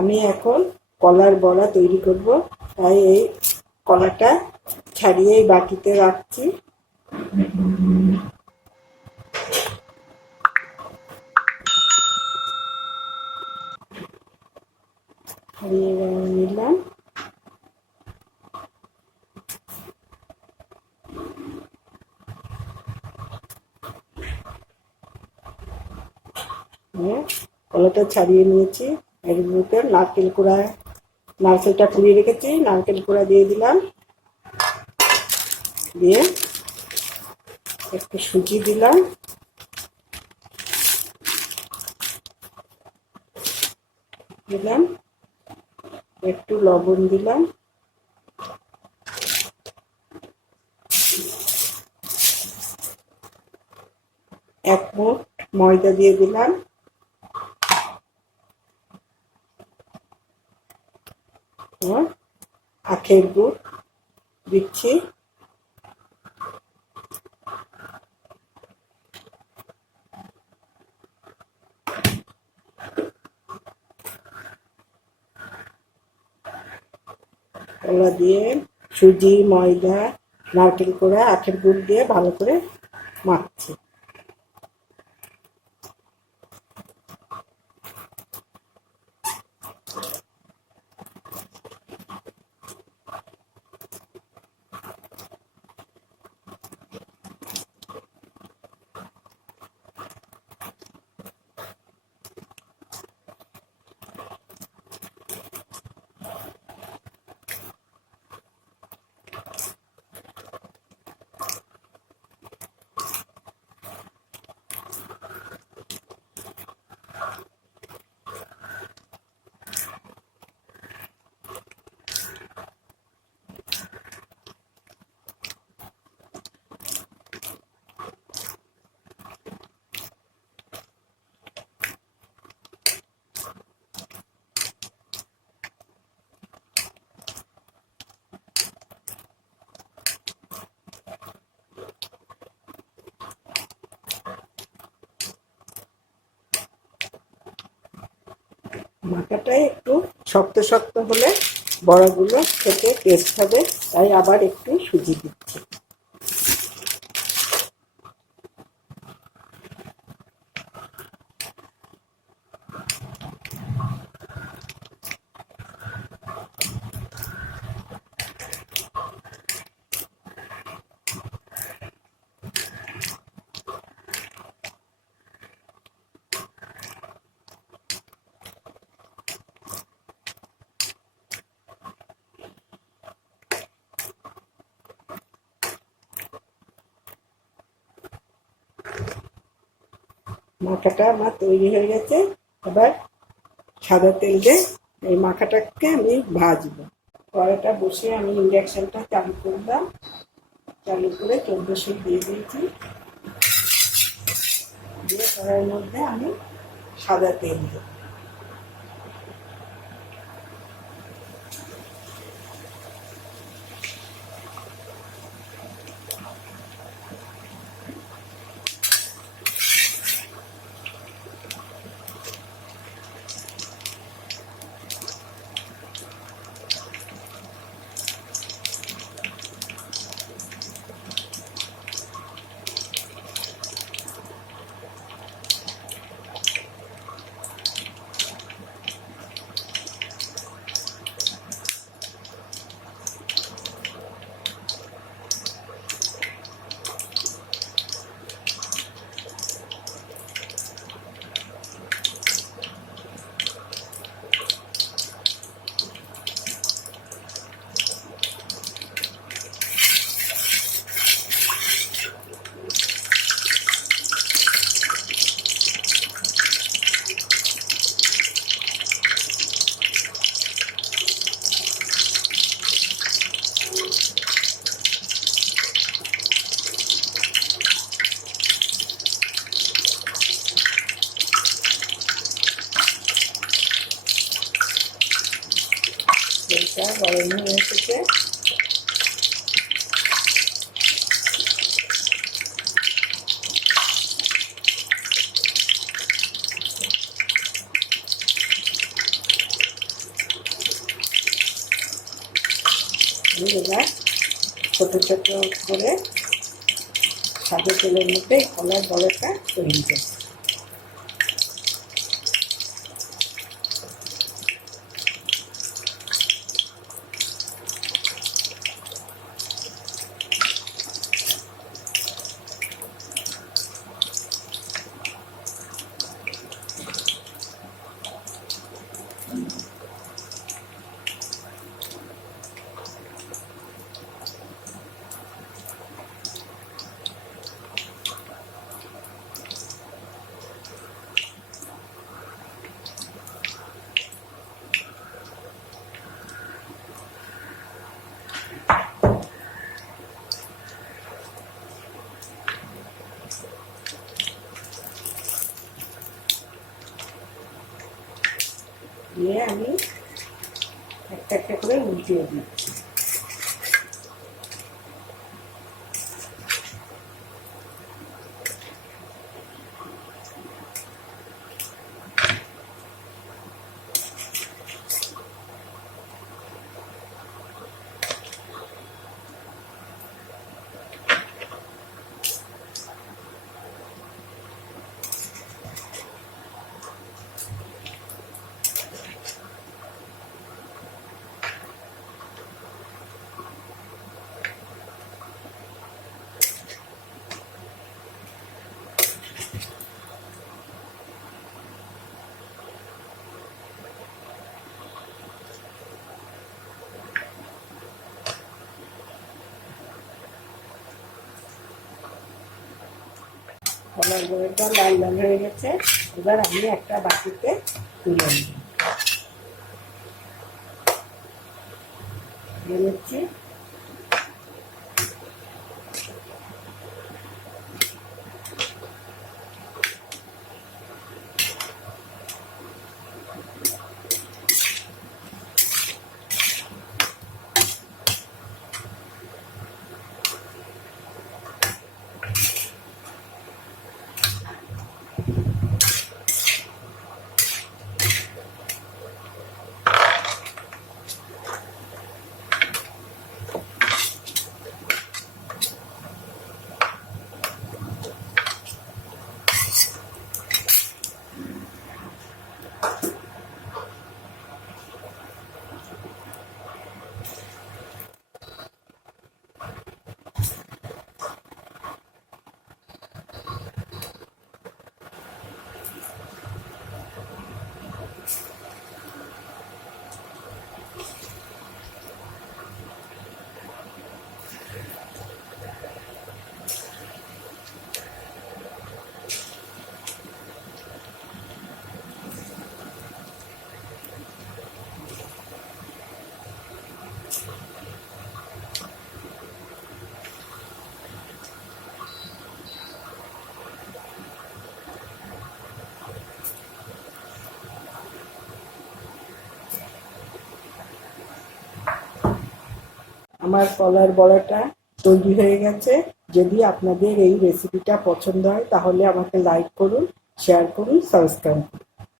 আমি এখন কলার বড়া তৈরি করব, তাই এই কলাটা ছাড়িয়ে বাটিতে রাখছি। ছাড়িয়ে নিলাম। কলাটা ছাড়িয়ে নিয়েছি। এর ভিতর নারকেলটা কুড়িয়ে রেখেছি, নারকেল কুড়া দিয়ে দিলাম। দিয়ে একটু সুজি দিলাম, একটু লবণ দিলাম, এক মুঠ ময়দা দিয়ে দিলাম, আখের গুড় দিচ্ছি, কলা দিয়ে সুজি, ময়দা, নারকেল কোড়া, আখের গুড় দিয়ে ভালো করে মাখছি। মাখাটাই একটু শক্ত শক্ত হলে বড়াগুলো খেতে টেস্ট হবে, তাই আবার একটু সুজি দিচ্ছি। মাখাটা আমার তৈরি হয়ে গেছে। এবার সাদা তেল দিয়ে এই মাখাটাকে আমি ভাজবো। কড়াইটা বসিয়ে আমি ইন্ডাকশনটা চালু করলাম, চালু করে 1400 দিয়ে দিয়েছি। দিয়ে কড়াইয়ের মধ্যে আমি সাদা তেল দেব। তেলটা গরম হয়ে এসেছে। এবার ছোট ছোট করে সাদা তেলের মধ্যে কলার বড়াটা তৈরি করব। দিয়ে আমি একটা একটা করে উল্টিয়ে দিচ্ছি। কলার বড়াটা লাল লাল হয়ে গেছে, এবার আমি একটা বাটিতে তুলে নিচ্ছি। আমার কলার বড়াটা তৈরি হয়ে গেছে। যদি আপনাদের এই রেসিপিটা পছন্দ হয় তাহলে আমাকে লাইক করুন, শেয়ার করুন, সাবস্ক্রাইব করুন।